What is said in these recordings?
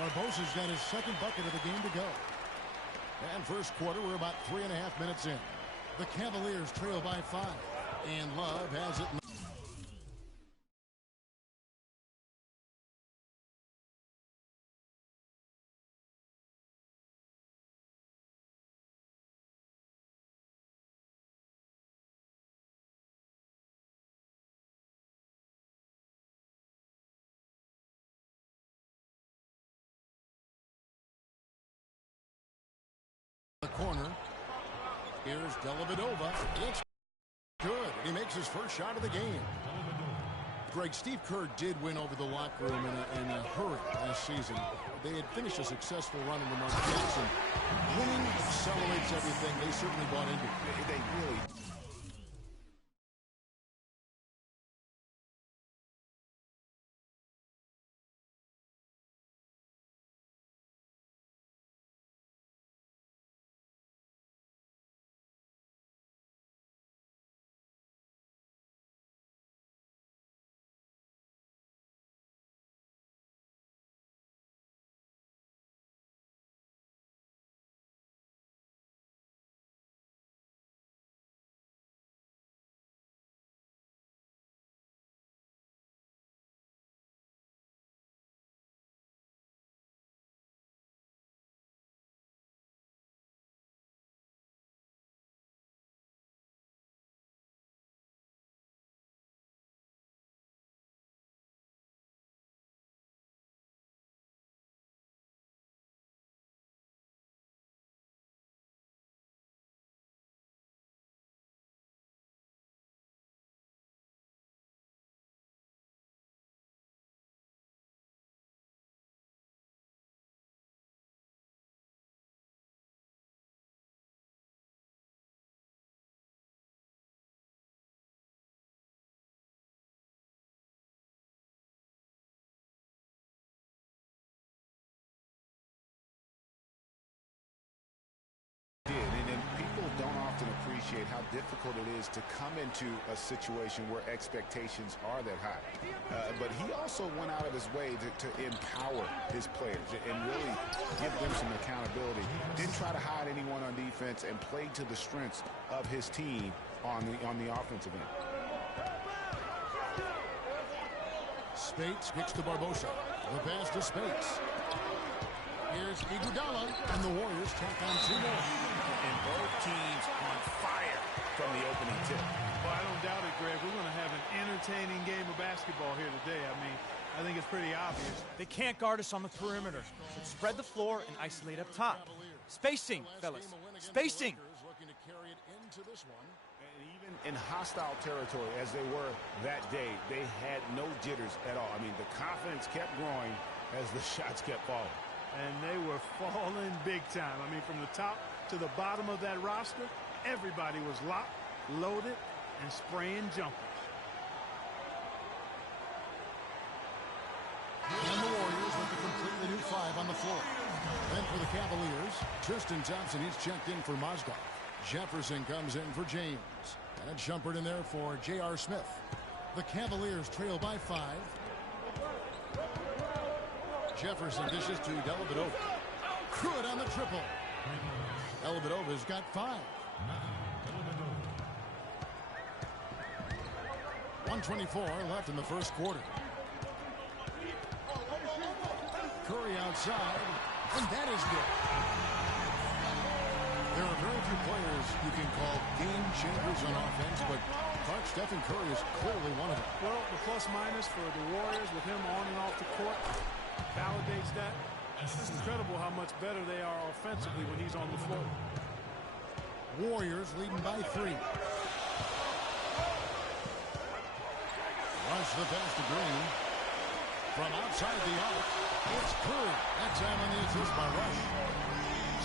Barbosa's got his second bucket of the game to go. And first quarter, we're about 3.5 minutes in. The Cavaliers trail by 5. And Love has it. The corner. Here's Dellavedova. It's good. He makes his first shot of the game. Greg, Steve Kerr did win over the locker room in a hurry last season. They had finished a successful run under Mark Jackson. Winning accelerates everything. They certainly bought into it. They really. And people don't often appreciate how difficult it is to come into a situation where expectations are that high. But he also went out of his way to empower his players and really give them some accountability. Didn't try to hide anyone on defense and played to the strengths of his team on the offensive end. Spates kicks to Barbosa. The pass to Spates. Here's Iguodala, and the Warriors tack on 2 more. And both teams on fire from the opening tip. Well, I don't doubt it, Greg. We're going to have an entertaining game of basketball here today. I mean, I think it's pretty obvious. They can't guard us on the perimeter. So spread the floor and isolate up top. Spacing, fellas. Spacing. Looking to carry it into this one. And even in hostile territory, as they were that day, they had no jitters at all. I mean, the confidence kept growing as the shots kept falling. And they were falling big time. I mean, from the top to the bottom of that roster, everybody was locked, loaded, and spraying jumpers. And the Warriors with a completely new 5 on the floor. Then for the Cavaliers, Tristan Thompson, he's checked in for Mozgov. Jefferson comes in for James. And Shumpert in there for J.R. Smith. The Cavaliers trail by 5. Jefferson dishes to Dellavedova. Good on the triple. Dellavedova's got 5. 1:24 left in the first quarter. Curry outside, and that is good. There are very few players you can call game changers on offense, but Clark, Stephen Curry is clearly one of them. Well, the plus-minus for the Warriors with him on and off the court validates that. It's incredible how much better they are offensively when he's on the floor. Warriors leading by 3. Rush the pass to Green. From outside the arc, it's Curry. That time on the assist by Rush.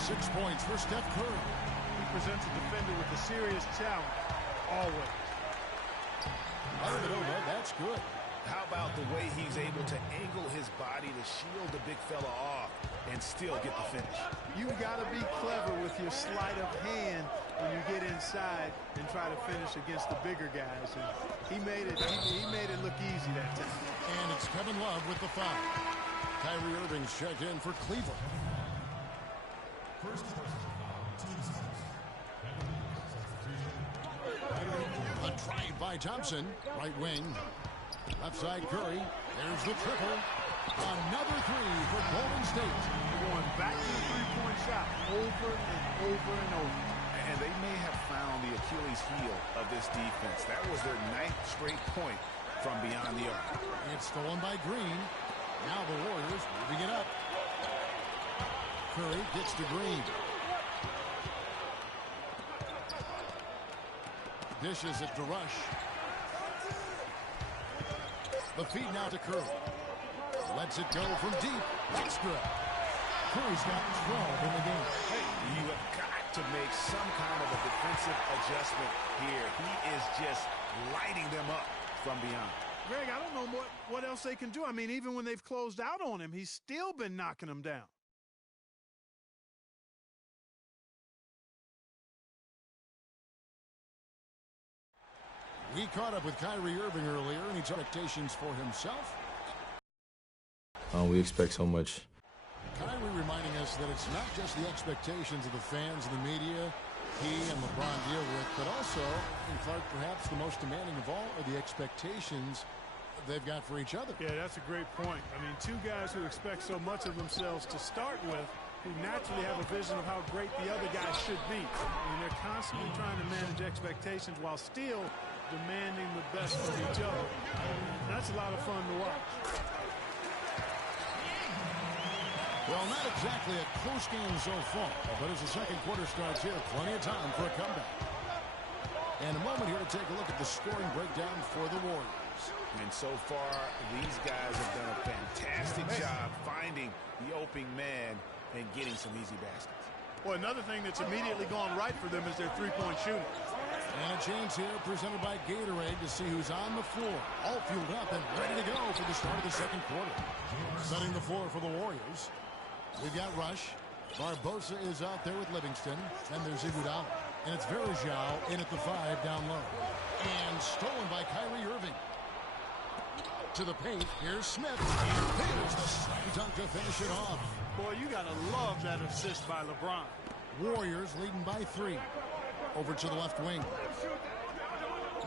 6 points for Steph Curry. He presents a defender with a serious challenge, always. Dellavedova, that's good. How about the way he's able to angle his body to shield the big fella off and still get the finish? You've got to be clever with your sleight of hand when you get inside and try to finish against the bigger guys. And he made it look easy that time. And it's Kevin Love with the foul. Kyrie Irving's checked in for Cleveland. A drive by Thompson. Right wing. Left side Curry. There's the triple. Another three for Golden State. Going back to the three-point shot over and over and over. And they may have found the Achilles heel of this defense. That was their 9th straight point from beyond the arc. It's stolen by Green. Now the Warriors moving it up. Curry gets to Green. Dishes it to Rush. The feed now to Curry. Lets it go from deep. Extra. Curry's got 12 in the game. Hey, you have got to make some kind of a defensive adjustment here. He is just lighting them up from beyond. Greg, I don't know what else they can do. I mean, even when they've closed out on him, he's still been knocking them down. We caught up with Kyrie Irving earlier, and his expectations for himself. We expect so much. Kyrie reminding us that it's not just the expectations of the fans and the media he and LeBron deal with, but also, and Clark, perhaps the most demanding of all are the expectations they've got for each other. Yeah, that's a great point. I mean, two guys who expect so much of themselves to start with, who naturally have a vision of how great the other guy should be. I mean, they're constantly trying to manage expectations while still demanding the best from each other. That's a lot of fun to watch. Well, not exactly a close game so far, but as the second quarter starts here, plenty of time for a comeback. And a moment here to take a look at the scoring breakdown for the Warriors. And so far, these guys have done a fantastic job finding the opening man and getting some easy baskets. Well, another thing that's immediately gone right for them is their three-point shooting. And a chance here presented by Gatorade to see who's on the floor. All fueled up and ready to go for the start of the second quarter. Setting the floor for the Warriors. We've got Rush. Barbosa is out there with Livingston. And there's Iguodala. And it's Varejao in at the 5 down low. And stolen by Kyrie Irving. To the paint. Here's Smith. And there's the slam dunk to finish it off. Boy, you got to love that assist by LeBron. Warriors leading by 3. Over to the left wing.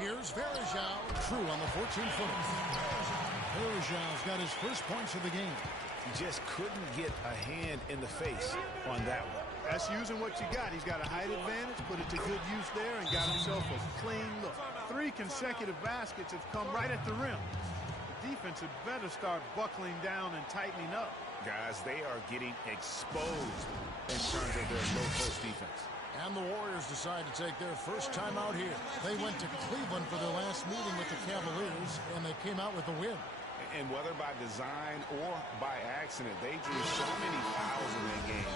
Here's Varejao. True on the 14-footer. Varejao's got his first points of the game. He just couldn't get a hand in the face on that one. That's using what you got. He's got a height advantage, put it to good use there, and got himself a clean look. 3 consecutive baskets have come right at the rim. The defense had better start buckling down and tightening up. Guys, they are getting exposed in terms of their low-post defense. And the Warriors decide to take their first time out here. They went to Cleveland for their last meeting with the Cavaliers, and they came out with a win. And whether by design or by accident, they drew so many fouls in that game.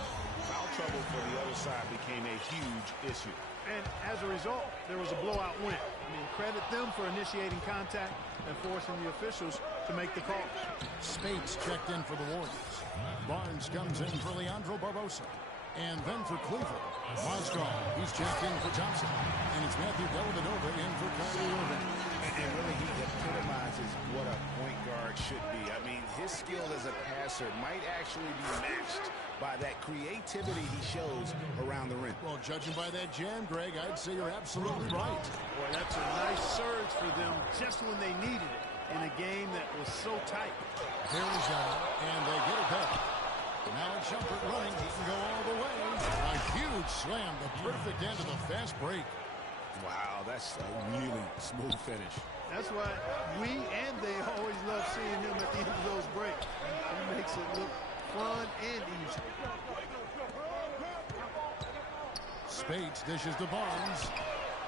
Foul trouble for the other side became a huge issue. And as a result, there was a blowout win. I mean, credit them for initiating contact and forcing the officials to make the call. Spates checked in for the Warriors. Barnes comes in for Leandro Barbosa. And then for Cleveland, Mozgov, he's checked in for Thompson. And it's Matthew Dellavedova in for Kyrie Irving. And really, he epitomizes what a point guard should be. I mean, his skill as a passer might actually be matched by that creativity he shows around the rim. Well, judging by that jam, Greg, I'd say you're absolutely right. Boy, that's a nice surge for them just when they needed it in a game that was so tight. There's and they get it back. Now Shumpert running. He can go all the way. A huge slam, the perfect end of the fast break. Wow, that's a really smooth finish. That's why we and they always love seeing him at the end of those breaks. He makes it look fun and easy. Spates dishes to Barnes.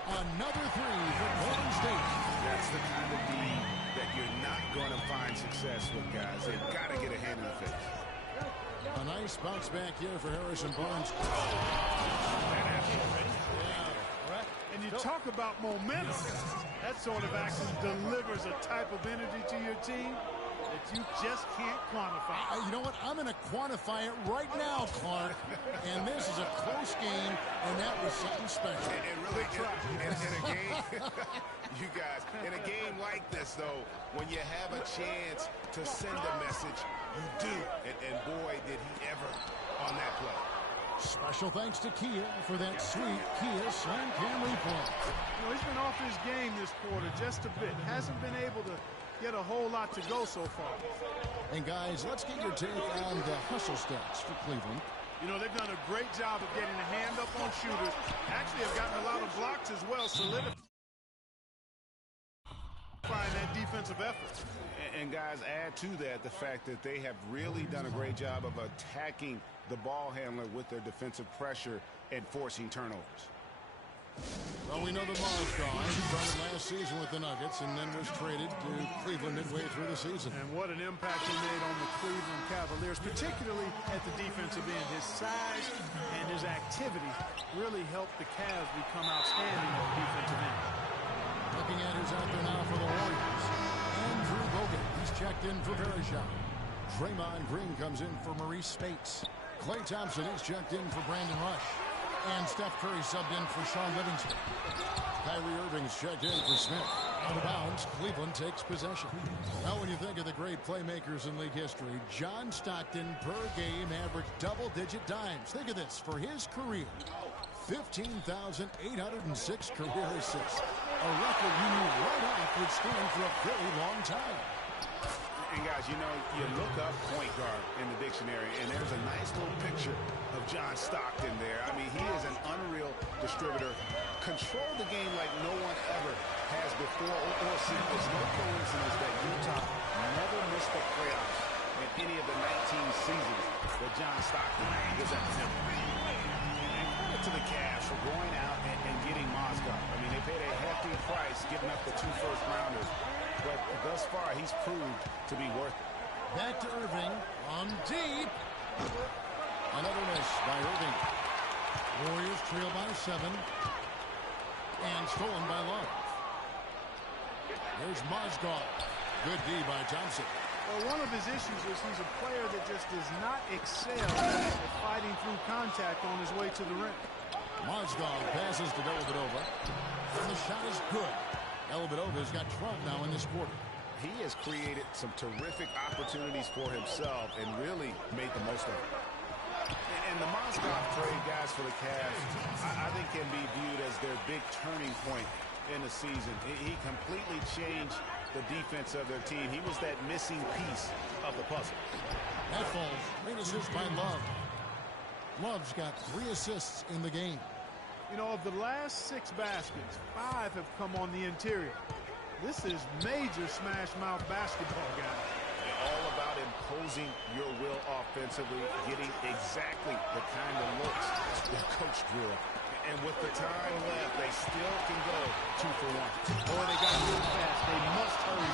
Another 3 for Golden State. That's the kind of lead that you're not going to find success with, guys. They've got to get a hand in the face. A nice bounce back here for Harrison Barnes. And you talk about momentum. That sort of action delivers a type of energy to your team that you just can't quantify. You know what? I'm going to quantify it right now, Clark. And this is a close game, and that was something special. And really, in a game, you guys, in a game like this, though, when you have a chance to send a message, you do. And boy, did he ever on that play. Special thanks to Kia for that sweet Kia Slam Cam replay. You know, he's been off his game this quarter just a bit. Hasn't been able to get a whole lot to go so far. And guys, let's get your take on the hustle stats for Cleveland. You know, they've done a great job of getting a hand up on shooters. Actually have gotten a lot of blocks as well, solidifying that defensive effort. And guys, add to that the fact that they have really done a great job of attacking the ball handler with their defensive pressure and forcing turnovers. Well, we know that Mozgov started last season with the Nuggets and then was traded to Cleveland midway through the season. And what an impact he made on the Cleveland Cavaliers, particularly at the defensive end. His size and his activity really helped the Cavs become outstanding at the defensive end. Looking at who's out there now for the Warriors. Andrew Bogut, he's checked in for Verishon. Draymond Green comes in for Maurice Spates. Klay Thompson is checked in for Brandon Rush. And Steph Curry subbed in for Sean Livingston. Kyrie Irving's checked in for Smith. Out of bounds, Cleveland takes possession. Now when you think of the great playmakers in league history, John Stockton per game averaged double-digit dimes. Think of this, for his career, 15,806 career assists. A record you knew right off would stand for a very long time. And guys, you know, you look up point guard in the dictionary, and there's a nice little picture of John Stockton there. I mean, he is an unreal distributor. Control the game like no one ever has before or since. It's no coincidence that Utah never missed the playoffs in any of the 19 seasons that John Stockton was at the helm. And credit to the Cavs for going out and getting Mozgov. I mean, they paid a hefty price giving up the 2 first-rounders. But thus far, he's proved to be worth it. Back to Irving on deep. Another miss by Irving. Warriors trail by 7. And stolen by Love. There's Mozgov. Good D by Thompson. Well, one of his issues is he's a player that just does not excel at fighting through contact on his way to the rim. Mozgov passes to Dellavedova. And the shot is good. Dellavedova's got 12 now in this quarter. He has created some terrific opportunities for himself and really made the most of it. And the Mozgov trade, guys, for the Cavs, I think can be viewed as their big turning point in the season. He completely changed the defense of their team. He was that missing piece of the puzzle. That falls. Great assist by Love. Love's got 3 assists in the game. You know, of the last 6 baskets, 5 have come on the interior. This is major smash-mouth basketball, guys. All about imposing your will offensively, getting exactly the kind of looks your coach drew up. And with the time left, they still can go 2 for 1. Boy, they got to move fast. They must hurry.